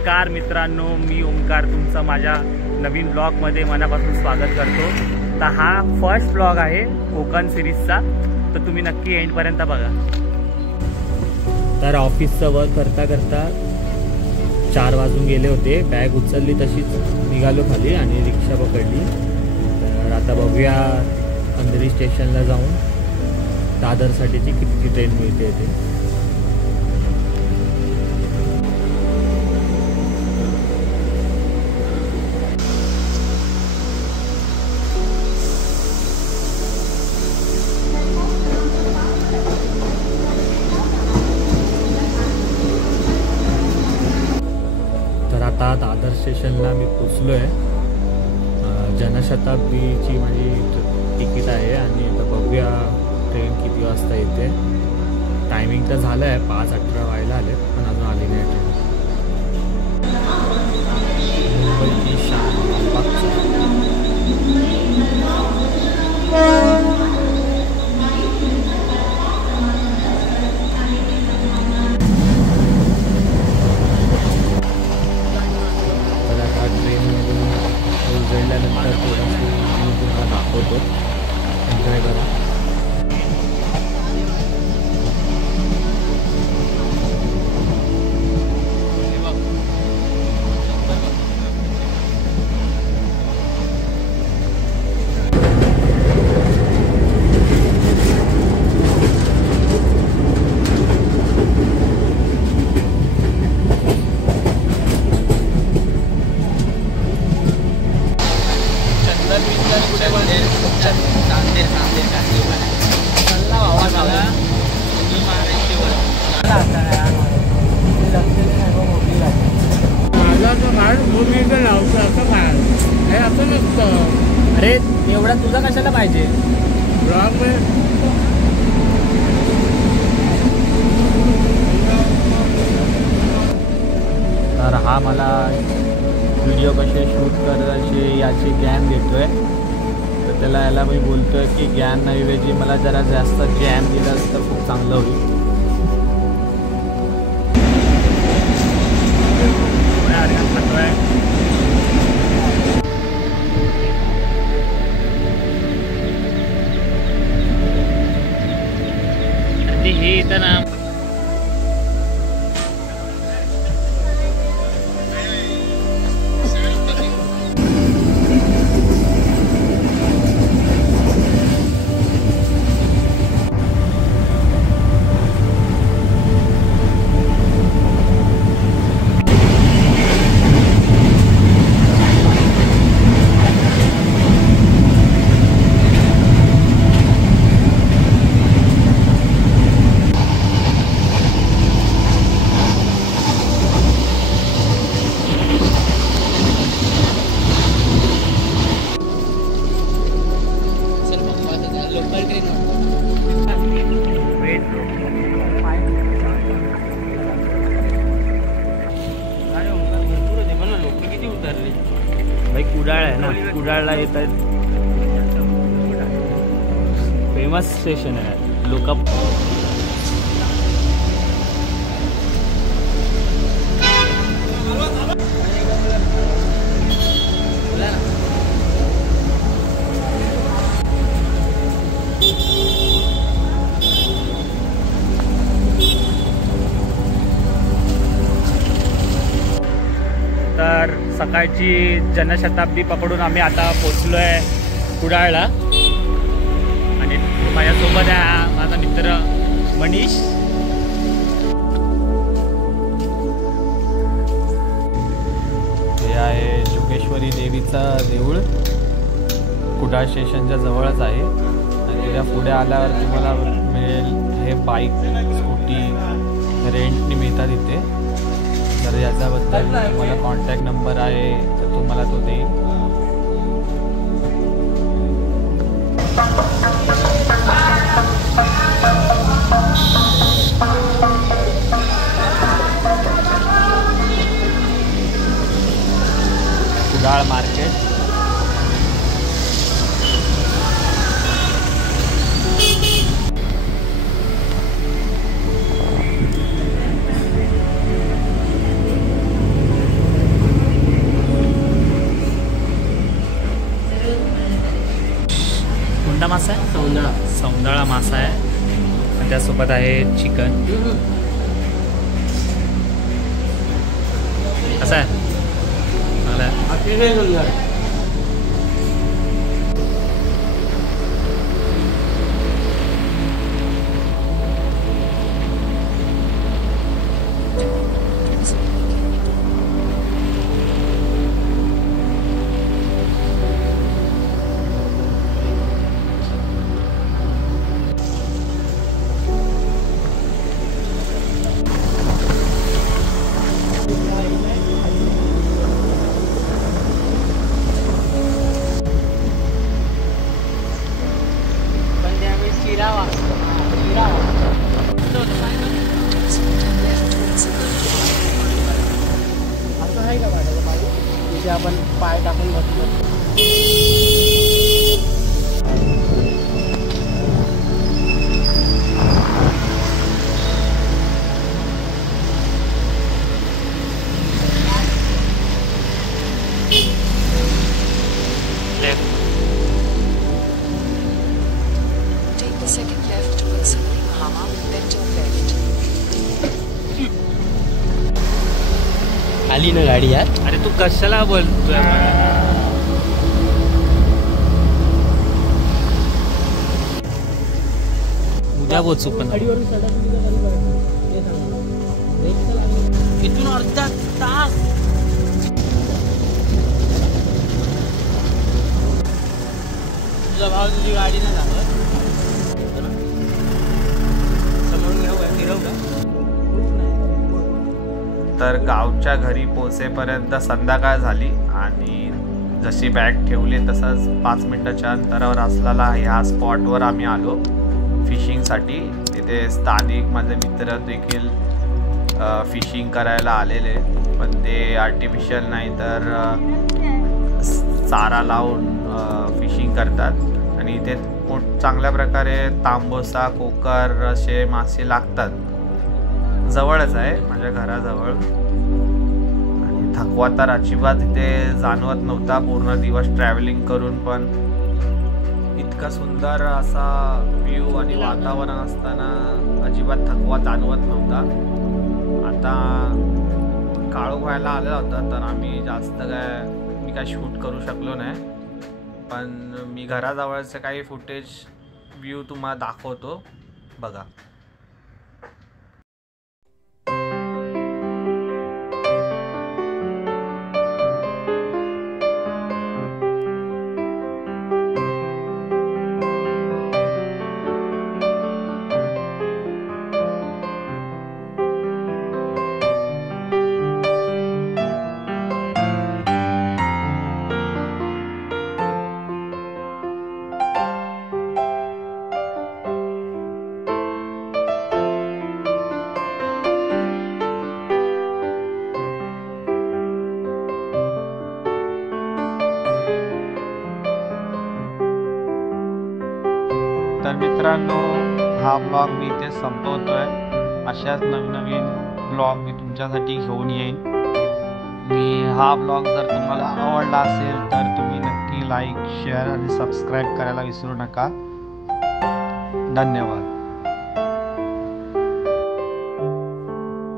नमस्कार मित्रांनो, मी ओमकार तुमचं माझ्या नवीन ब्लॉगमध्ये मनापासून स्वागत करतो। तर हा फर्स्ट ब्लॉग आहे कोकण सिरीजचा, तर तुम्ही नक्की एंडपर्यंत बघा। तर ऑफिसचं वर्क करता करता 4 वाजून गेले होते। बॅग उचलली तशीच निघालो खाली आणि रिक्षा पकडली। तर आता बघूया अंधेरी स्टेशनला जाऊन दादरसाठीची किती ट्रेन मिळते ते। आता दादर स्टेशनला मी पोचलो आहे। जनशताब्दीची माझी तिकीट आहे आणि आता बघूया ट्रेन किती वाजता येते। टायमिंग तर झालं आहे, 5:18 व्हायला आले पण अजून आली नाही ट्रेन। मुंबईची शान उजळल्यानंतर थोडंसं तुम्हाला दाखवतो, एन्जॉय करा। अरे एवढा तुझा कशाला पाहिजे ब्लॉग में? तर हा मला व्हिडिओ कसे शूट करायचे याची ज्ञान देतोय। तर त्याला याला मी बोलतोय की ज्ञानाऐवजी मला जरा जास्त ज्ञान दिलं तर खूप चांगलं होईल। हे इथं ना कुडाळ आहे ना, कुडाळला येत आहेत। फेमस स्टेशन आहे लोक। तर सकाळची जनशताब्दी पकडून आम्ही आता पोचलो आहे कुडाळला आणि माझ्यासोबत आहे माझा मित्र मनीष। हे आहे जोगेश्वरी देवीचं देऊळ, कुडाळ स्टेशनच्या जवळच आहे। आणि त्याच्या पुढे आल्यावर तुम्हाला मिळेल हे बाईक स्कूटी रेंटनी मिळतात इथे। तर याच्याबद्दल तुम्हाला कॉन्टॅक्ट नंबर आहे तर तुम्हाला तो देईल। कुडाळ मार्केट आहे आणि त्यासोबत आहे चिकन. कसं आहे चांगलं आहे. आपण पाय टाकून बसलो. Take the second left towards Sunny Mahama, then turn left. आली ना गाडी यार. अरे तू कशाला बोलतोय मला? उद्या पोचू पण इथून अर्धा तास. तुझा भाव तुझी गाडी नाही लागत. समोरून फिरव का? तर गावच्या घरी पोचेपर्यंत संध्याकाळ झाली आणि जशी बॅग ठेवली तसंच 5 मिनिटाच्या अंतरावर असलेला ह्या स्पॉटवर आम्ही आलो फिशिंगसाठी. तिथे स्थानिक माझे मित्र देखील फिशिंग करायला आलेले, पण ते आर्टिफिशियल नाही तर चारा लावून फिशिंग करतात आणि इथे चांगल्या प्रकारे तांबोसा, कोकर असे मासे लागतात. जवळच आहे माझ्या घराजवळ आणि थकवा तर अजिबात इथे जाणवत नव्हता. पूर्ण दिवस ट्रॅव्हलिंग करून पण इतका सुंदर असा व्ह्यू आणि वातावरण असताना अजिबात थकवा जाणवत नव्हता. आता काळोख व्हायला आला होता तर आम्ही जास्त मी काय शूट करू शकलो नाही, पण मी घराजवळचे काही फुटेज व्ह्यू तुम्हाला दाखवतो बघा. तर मित्रांनो, हा ब्लॉग मी इथे संपवतोय. अशाच नवीन ब्लॉग मी तुमच्यासाठी घेऊन येईन. आणि हा ब्लॉग जर तुम्हाला आवडला असेल तर तुम्ही नक्की लाईक, शेअर आणि सबस्क्राईब करायला विसरू नका. धन्यवाद.